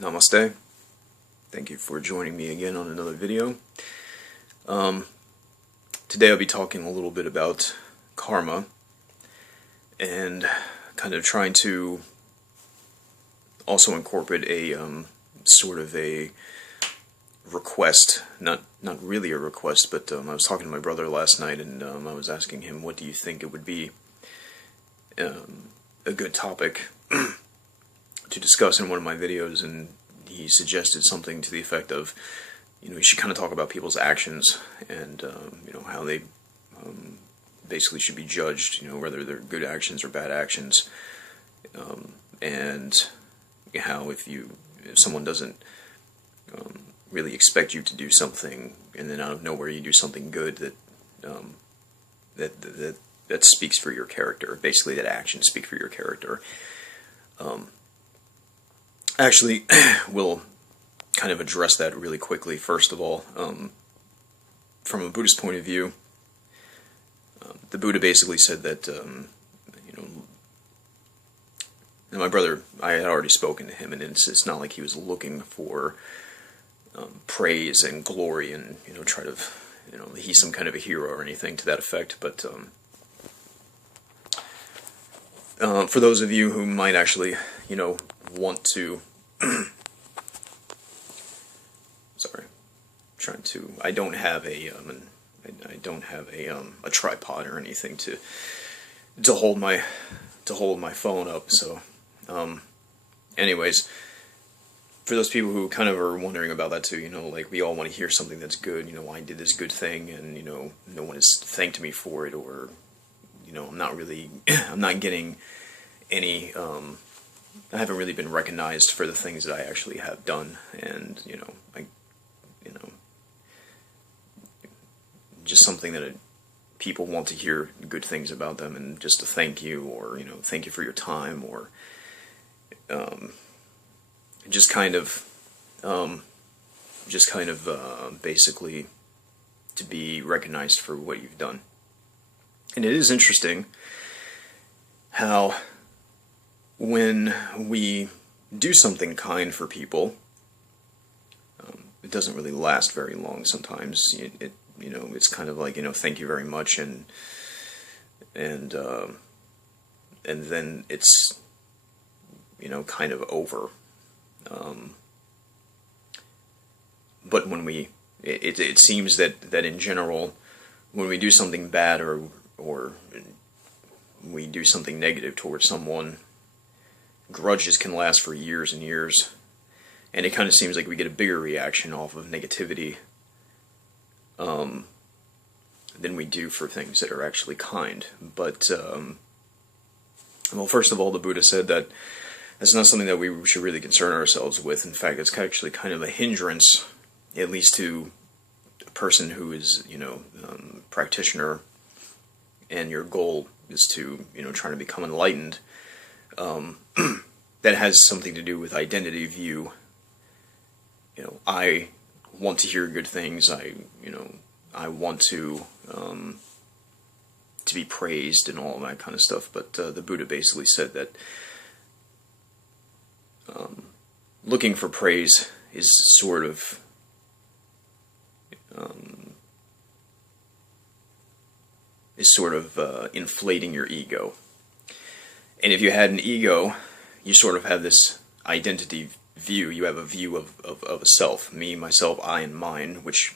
Namaste. Thank you for joining me again on another video. Today I'll be talking a little bit about karma and kind of trying to also incorporate a sort of a request, not really a request, but I was talking to my brother last night and I was asking him, what do you think it would be a good topic to discuss in one of my videos, and he suggested something to the effect of, you should kind of talk about people's actions and, how they basically should be judged, whether they're good actions or bad actions, and how if someone doesn't really expect you to do something, and then out of nowhere you do something good, that speaks for your character. Basically, that actions speak for your character. Actually, we'll kind of address that really quickly. First of all, from a Buddhist point of view, the Buddha basically said that, and my brother, I had already spoken to him, and it's not like he was looking for praise and glory and, try to, he's some kind of a hero or anything to that effect, but for those of you who might actually, want to sorry, I don't have a a tripod or anything to hold my phone up, so anyways, for those people who kind of are wondering about that too, like, we all want to hear something that's good, I did this good thing and, no one has thanked me for it, or, I'm not getting any, I haven't really been recognized for the things that I actually have done, and, just something that people want to hear good things about them, and just to thank you, or, thank you for your time, or, just kind of basically to be recognized for what you've done. And it is interesting how when we do something kind for people, it doesn't really last very long sometimes. It's kind of like, thank you very much, and then it's, kind of over. But when it seems that in general, when we do something bad or we do something negative towards someone, grudges can last for years and years, and it kind of seems like we get a bigger reaction off of negativity than we do for things that are actually kind. But well, first of all, the Buddha said that that's not something that we should really concern ourselves with. In fact, it's actually kind of a hindrance, at least to a person who is, practitioner, and your goal is to, trying to become enlightened. That has something to do with identity view. I want to hear good things. I want to be praised and all that kind of stuff. But the Buddha basically said that looking for praise is sort of inflating your ego. And if you had an ego, you sort of have this identity view. You have a view of a self, me, myself, I, and mine, which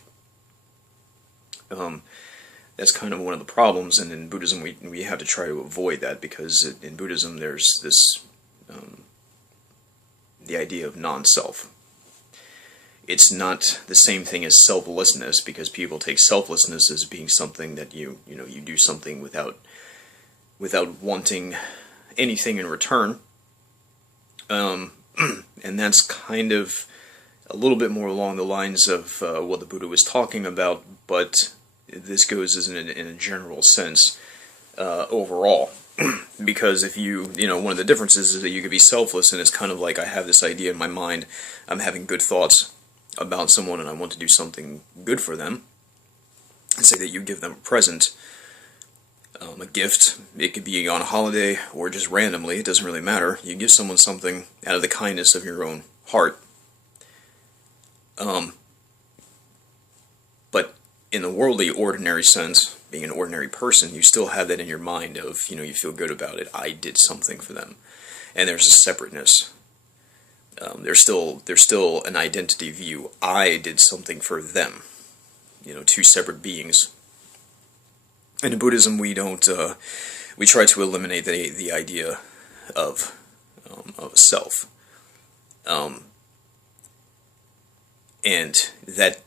that's kind of one of the problems. And in Buddhism, we have to try to avoid that, because in Buddhism there's this the idea of non-self. It's not the same thing as selflessness, because people take selflessness as being something that you do something without wanting anything in return, and that's kind of a little bit more along the lines of what the Buddha was talking about, but this goes in a general sense overall. Because if one of the differences is that you could be selfless, and it's kind of like, I have this idea in my mind, I'm having good thoughts about someone, and I want to do something good for them, and say that you give them a present, a gift. It could be on a holiday or just randomly, it doesn't really matter. You give someone something out of the kindness of your own heart, But in the worldly, ordinary sense, being an ordinary person, you still have that in your mind of, you feel good about it. I did something for them. And there's a separateness. There's still an identity view. I did something for them. Two separate beings. And in Buddhism, we don't. We try to eliminate the idea of a self, and that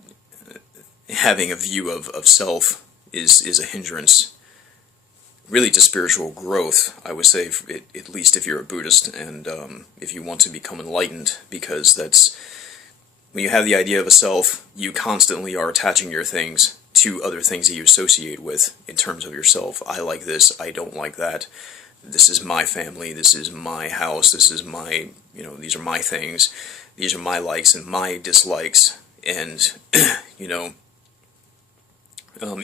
having a view of self is a hindrance, really, to spiritual growth. I would say, at least if you're a Buddhist, and if you want to become enlightened, because that's when you have the idea of a self, you constantly are attaching your things to other things that you associate with in terms of yourself. I like this, I don't like that. This is my family, this is my house, this is my, these are my things, these are my likes and my dislikes, and,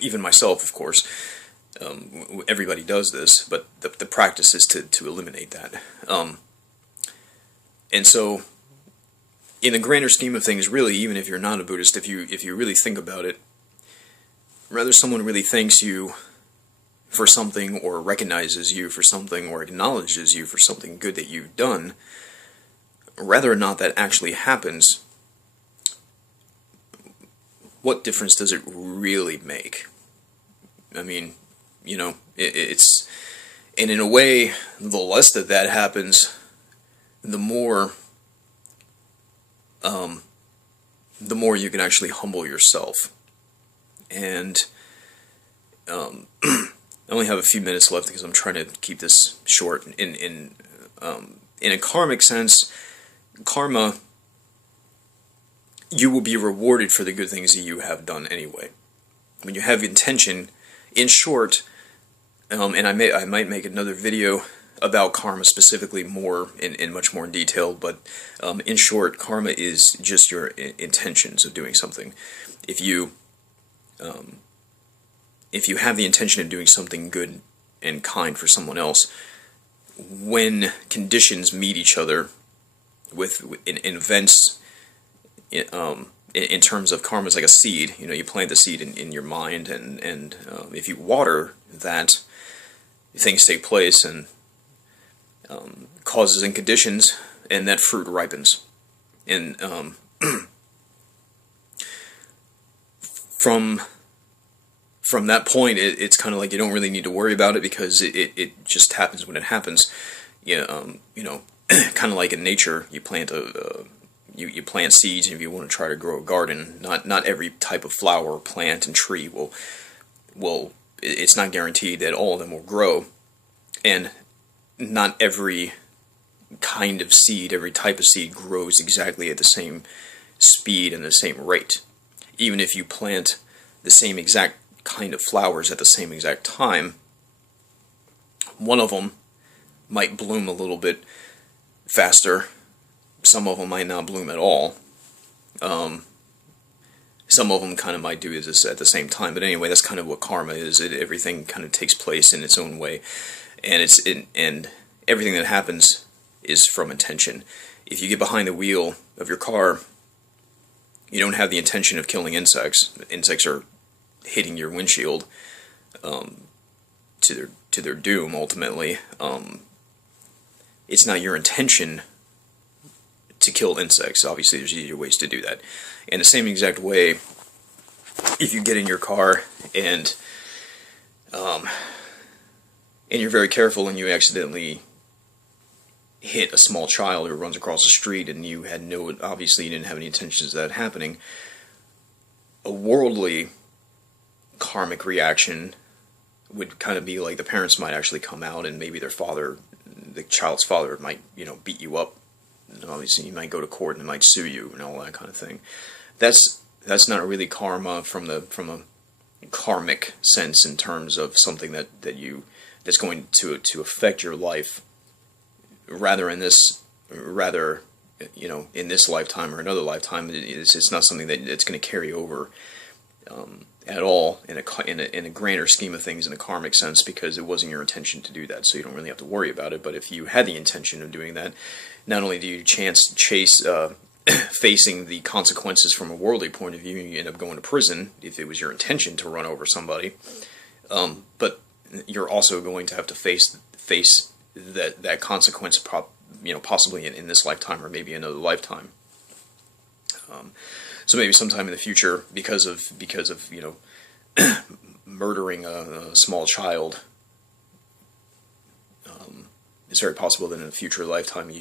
even myself, of course. Everybody does this, but the practice is to eliminate that. And so, in the grander scheme of things, really, even if you're not a Buddhist, if you really think about it, whether someone really thanks you for something, or recognizes you for something, or acknowledges you for something good that you've done, whether or not that actually happens, what difference does it really make? I mean, it's... And in a way, the less that happens, the more you can actually humble yourself. And I only have a few minutes left because I'm trying to keep this short. In a karmic sense, karma, you will be rewarded for the good things that you have done anyway. When you have intention, in short, and I might make another video about karma specifically more in much more detail, but in short, karma is just your intentions of doing something. If you have the intention of doing something good and kind for someone else, when conditions meet each other in events, in terms of karma, is like a seed. You plant the seed in your mind, and if you water that, things take place, and causes and conditions, and that fruit ripens. And from that point, it's kind of like you don't really need to worry about it, because it just happens when it happens. Kind of like in nature, you plant you plant seeds, and if you want to try to grow a garden, not every type of flower, plant, and tree will it's not guaranteed that all of them will grow, and not every kind of seed, every type of seed grows exactly at the same speed and the same rate. Even if you plant the same exact kind of flowers at the same exact time, one of them might bloom a little bit faster, some of them might not bloom at all, some of them kind of might do this at the same time, but anyway, that's kind of what karma is. Everything kind of takes place in its own way, and and everything that happens is from intention. If you get behind the wheel of your car, you don't have the intention of killing insects. Insects are hitting your windshield to their doom, ultimately. It's not your intention to kill insects. Obviously, there's easier ways to do that. In the same exact way, if you get in your car and you're very careful, and you accidentally hit a small child who runs across the street, and you had obviously you didn't have any intentions of that happening, a worldly karmic reaction would kind of be like the parents might actually come out, and maybe the child's father might, beat you up. Obviously, you might go to court and they might sue you and all that kind of thing. That's not really karma from a karmic sense, in terms of something that's going to affect your life. Rather in this lifetime or another lifetime, it's not something that's going to carry over at all in a grander scheme of things, in a karmic sense, because it wasn't your intention to do that, so you don't really have to worry about it. But if you had the intention of doing that, not only do you chase facing the consequences from a worldly point of view, and you end up going to prison if it was your intention to run over somebody. But you're also going to have to face that consequence, possibly in this lifetime or maybe another lifetime. So maybe sometime in the future, because of murdering a small child, it's very possible that in a future lifetime,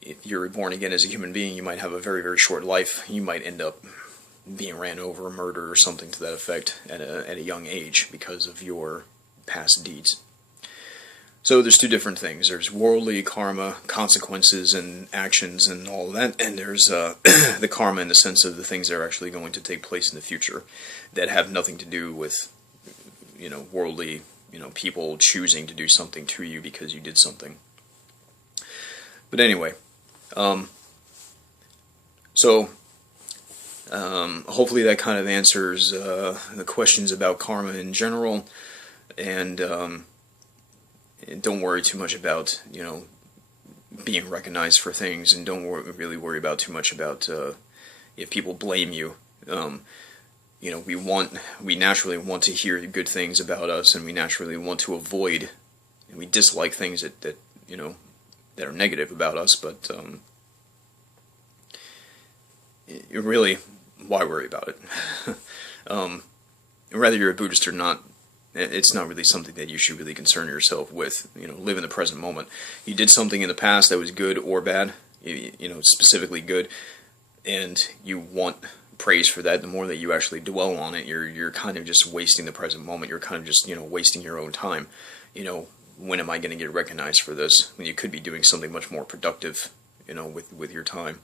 if you're reborn again as a human being, you might have a very, very short life. You might end up being ran over, murdered, or something to that effect at a young age because of your past deeds. So there's two different things. There's worldly karma, consequences and actions and all of that, and there's the karma in the sense of the things that are actually going to take place in the future that have nothing to do with, worldly, people choosing to do something to you because you did something. But anyway, hopefully that kind of answers the questions about karma in general, and don't worry too much about, being recognized for things, and don't really worry about too much about if people blame you. We naturally want to hear good things about us, and we naturally want to avoid, and we dislike things that are negative about us, but really, why worry about it? Whether you're a Buddhist or not, it's not really something that you should really concern yourself with. Live in the present moment. You did something in the past that was good or bad, specifically good, and you want praise for that. The more that you actually dwell on it, you're kind of just wasting the present moment. You're kind of just, wasting your own time. When am I going to get recognized for this? When you could be doing something much more productive, with your time.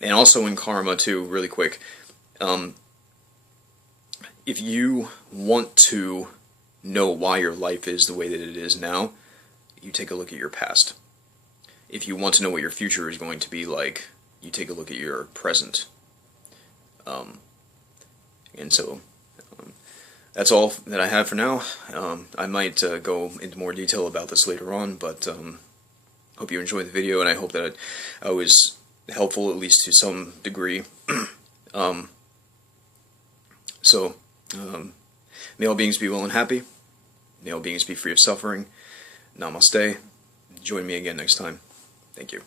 And also in karma too, really quick, if you want to know why your life is the way that it is now, you take a look at your past. If you want to know what your future is going to be like, you take a look at your present. And so that's all that I have for now. I might go into more detail about this later on, but hope you enjoyed the video, and I hope that I was helpful, at least to some degree. May all beings be well and happy. May all beings be free of suffering. Namaste. Join me again next time. Thank you.